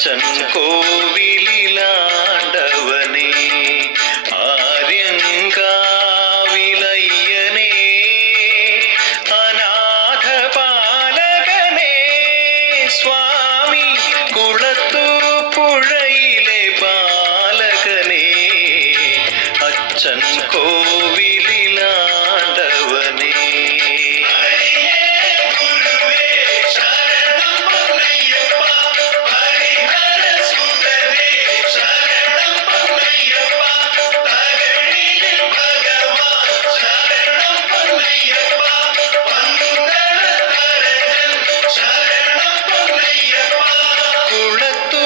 അച്ഛൻ കോവിലിലാണ്ടവനേ, ആര്യങ്കാവിലയ്യനേ, അനാഥപാലകനേ, സ്വാമി കുളത്തു പുഴയിലെ ബാലകനേ, അച്ഛൻ കോവിലിലാണ്ടവനേ. കുളത്തു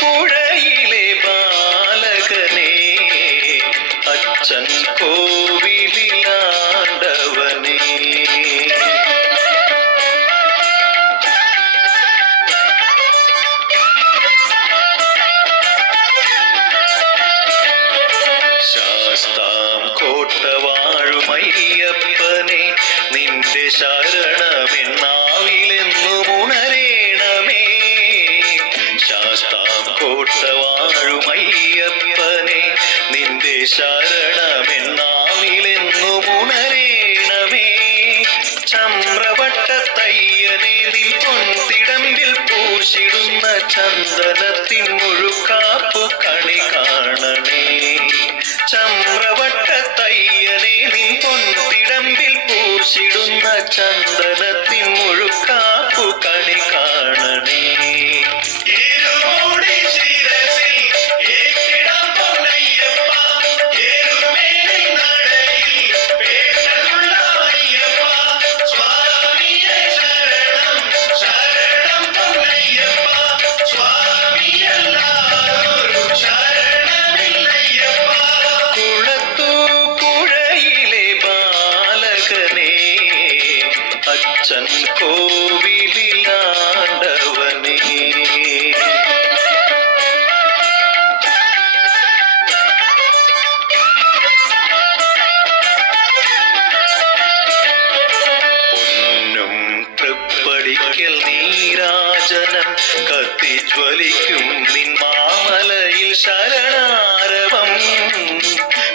പുഴയിലെ ബാലകനേ, അച്ഛൻ കോവിലിലാണ്ടവനേ. ശാസ്താം കോട്ടവാഴുമയ്യപ്പനെ, നിന്റെ ശരണമെന്നാവിലെന്നും ഉണരേണമേ. ശാസ്താം കോട്ടവാഴുമയ്യപ്പനെ, നിന്റെ ശരണമെന്നാവിലെന്നും ഉണരേണമേ. ചമ്രവട്ടത്തയ്യനെ, നിൻ പൊൻതിടമ്പിൽ പൂശിടുന്ന ചന്ദനത്തിൻ മുഴുക്കാപ്പു കണി കാണണേ. ചമ്രവട്ടത്തയ്യനെ, നിൻ പൊൻതിടമ്പിൽ പൂശിടുന്ന ചന്ദനത്തിൻ മുഴുക്കാപ്പു കണി കാണണേ. കുളത്തു പുഴയിലെ ബാലകനേ, അച്ഛൻ കോവിലിലാണ്ടവനേ. പൊന്നും തൃപ്പടിക്കൽ നീരാജനം കത്തിജ്വലിക്കും നിൻ മാമലയിൽ ശരണാരവം.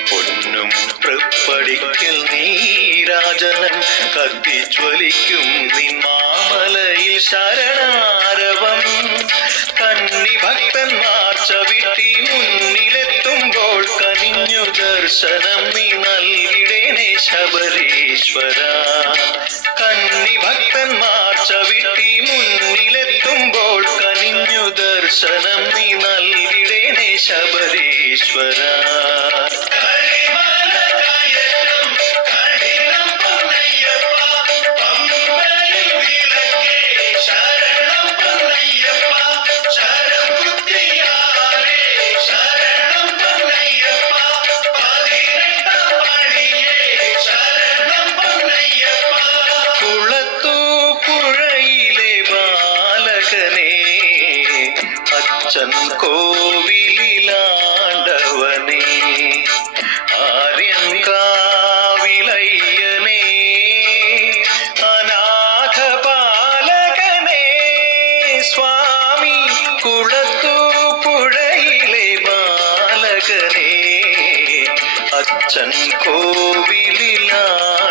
പൊന്നും തൃപ്പടിക്കൽ നീരാജനം കത്തിജ്വലിക്കും നിൻ മാമലയിൽ ശരണാരവം. കന്നിഭക്തന്മാർ ചവിട്ടി മുന്നിലെത്തുമ്പോൾ കനിഞ്ഞു ദർശനം നീ നൽകിടേണേ ശബരീശ്വര. കന്നിഭക്തന്മാർ ചവിട്ടി മുന്നിലെത്തുമ്പോൾ കനിഞ്ഞു ദർശനം നീ നൽകിടേണേ ശബരീശ്വര. കുളത്തു പുഴയിലെ ബാലകനേ, അച്ഛൻ കോവിലിലാണ്ടവനേ, ആര്യങ്കാവിലയ്യനേ, അനാഥപാലകനേ, സ്വാമി കുളത്തു പുഴയിലെ ബാലകനേ, അച്ഛൻ കോവിലിലാണ്ടവനേ.